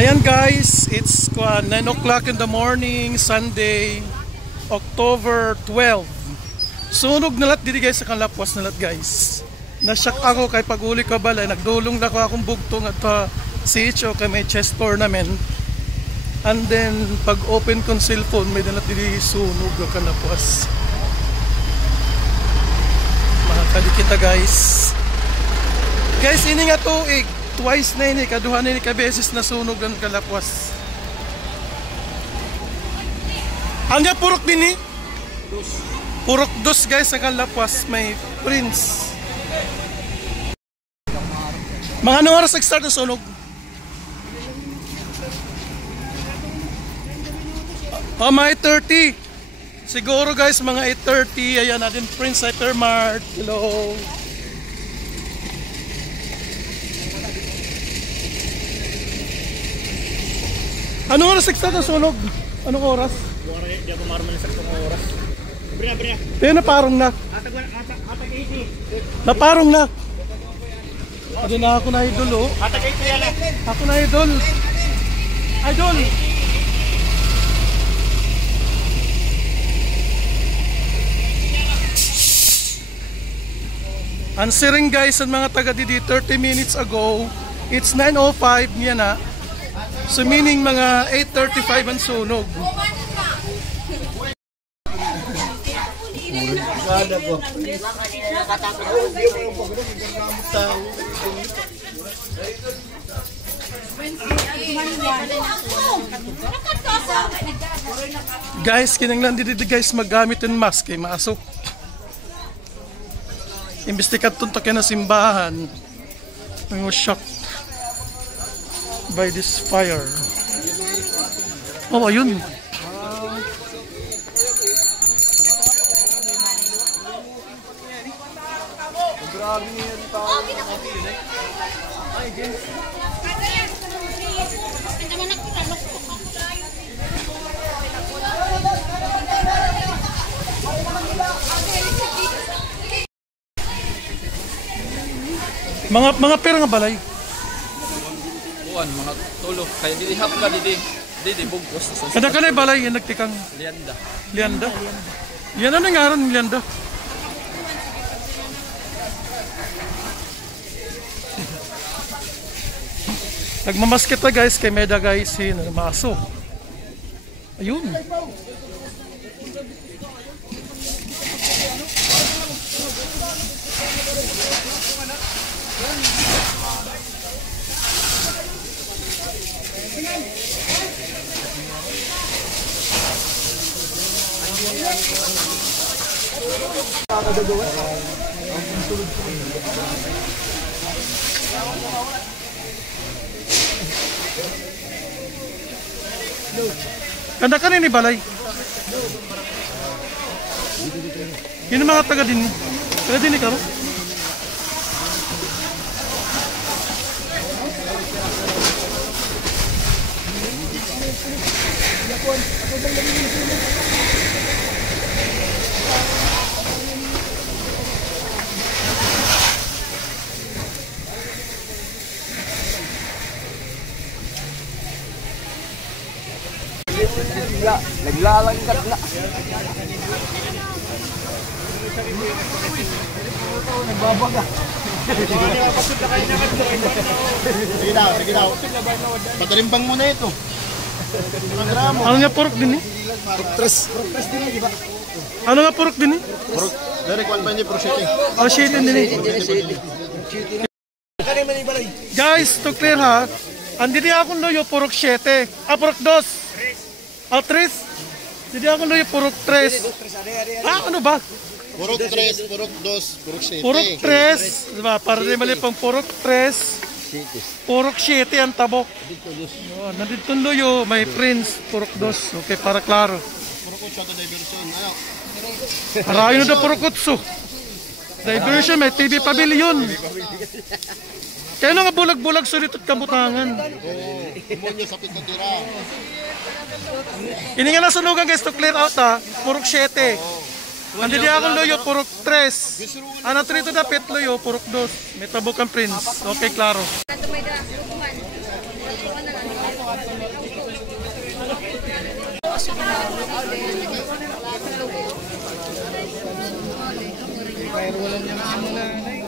Ayan guys, it's 9 o'clock in the morning, Sunday, October 12. Sunog na lahat dito guys sa Kalapwas na lahat guys. Nasyak ako kay pag-uli ka balay, nagdulong na ko akong bugtong at si Icho kay may chess tournament. And then pag open kong cellphone, may nalat dito sunog ang Kalapwas. Makakali kita guys. Guys, ini nga tuig. Twice na ini, kaduhan na ini kabeses na sunog ang Kalapwas. Anya purok din eh? Purok dos guys sa Kalapwas, may Prince. Mga anong oras nag-start ang sunog? Oh, mga 8:30. Siguro guys, mga 8:30. Ayan natin Prince Hypermart. Hello. Anong oras nag-start ang sunog? Anong oras? Di ako marumalisak ng oras. Bria. Pero naparong na. Atag 80. Naparong na. Hindi na ako na idol oh. Atag 80 yan eh. Ako na idol. Idol! Answering guys ang mga taga didi 30 minutes ago. It's 9:05 niya na. So meaning mga 8:35 ang sunog. Guys, kinanglan dito guys magamit ng mask kay maasok. Imbestigat tuntok yan na simbahan. I was shocked by this fire. Oh, ayun. Grabe yan tao. Mga pera nga balay. Buwan, mga tulo. Kaya didihap ka, didibugos. Kada ka na balay, yan nagtikang. Lianda. Yan ano nga rin, Lianda? Nagmamasket na guys, kay Meda guys, maso. Ayun. Kanda ka ni balay. Yun ang mga taga din. Taga din ikaw? Naglalangkat na. Nagbabaga. Sige daw. Patalimbang mo na ito. Ano niya pork din eh? Pork tres din, di ba? Ano nga purok din eh? Purok, dari kwan pa niya, purok city. Oh, shit din eh. Guys, to clear ha, andito akong loyo purok 7. Ah, purok 2. Ah, 3. Hindi akong loyo purok 3. Ah, ano ba? Purok 3, purok 2, purok city. Purok 3. Diba? Para di mali pang purok 3. Purok 7 ang tabok. Oh, nandito loyo, may prince, purok 2. Okay, para klaro. Purok 8 sa diversion. Ano? Arayo na daw purok 8. Diversion, may TV pavilion. Kaya nga bulag-bulag sulit at kabutangan. Demonyo sa pitotira. Ini nga nasunugan guys to clear out ha. Purok 7. Andi di akong loyo, purok 3. Ano 3 to dapit loyo, purok 2. May tabok ang prince. Okay, klaro. Kaya wala niya ano na.